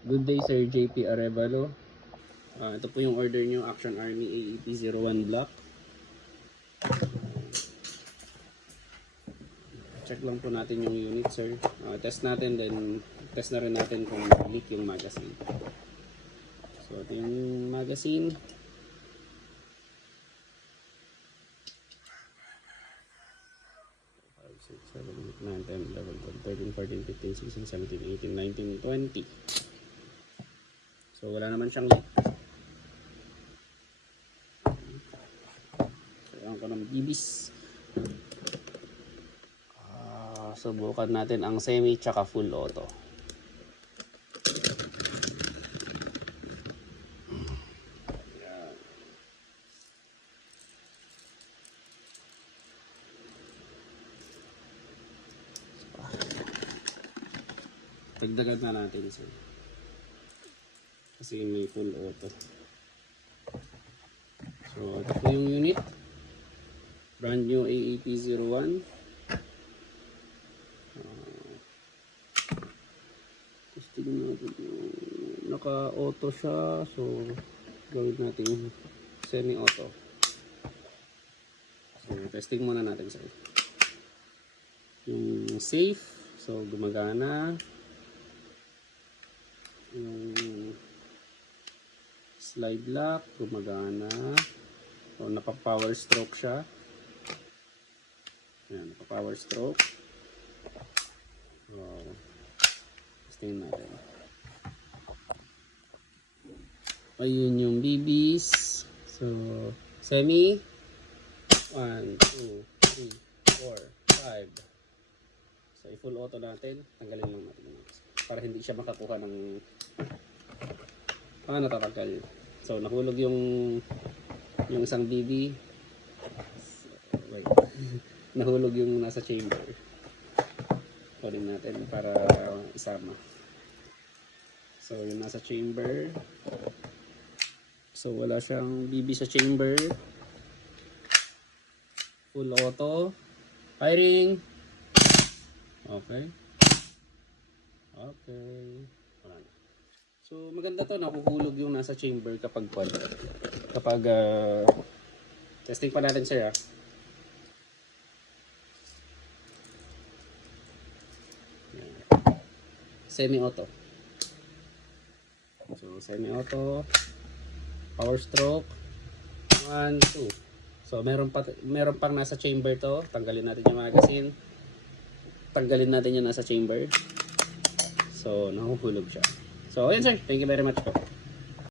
Good day, Sir JP Arevalo. Ito po yung order nyo, Action Army AEP01 block. Check lang po natin yung unit, sir. Test natin, then test na rin natin kung leak yung magazine. So ito yung magazine. Six, 7, 8, 9, 10, 11, 12, 13, 14, 15, 16, 17, 18, 19, 20. So wala naman siyang leak. So yan ko ng bibis. Subukan natin ang semi tsaka full auto. Yan. Dagdagan na natin siya. Kasi may full auto. So ito po yung unit. Brand new AEP01. Tignan natin yung naka-auto siya. So gawin natin semi-auto. So testing muna natin sir. Yung safe, so gumagana. Yung slide lock gumagana. So naka-power stroke siya. Ayan, naka-power stroke. Wow. Testing natin. Ayun yung BBs. So semi 1, 2, 3, 4, 5. So i-full auto natin. Tanggalin lang natin yung para hindi siya makakuha ng natatanggal. So nahulog yung isang BB. So, wait. Nahulog yung nasa chamber. Kunin natin para isama. So yung nasa chamber. So wala siyang BB sa chamber. Full auto. Firing. Okay. Okay. Wala na. So maganda to, nahuhulog yung nasa chamber kapag testing pa natin siya. Semi-auto. So semi-auto, power stroke, 1, 2. So meron pang nasa chamber to. Tanggalin natin yung magazine. Tanggalin natin yung nasa chamber. So nahuhulog siya. So ayun sir, thank you very much po.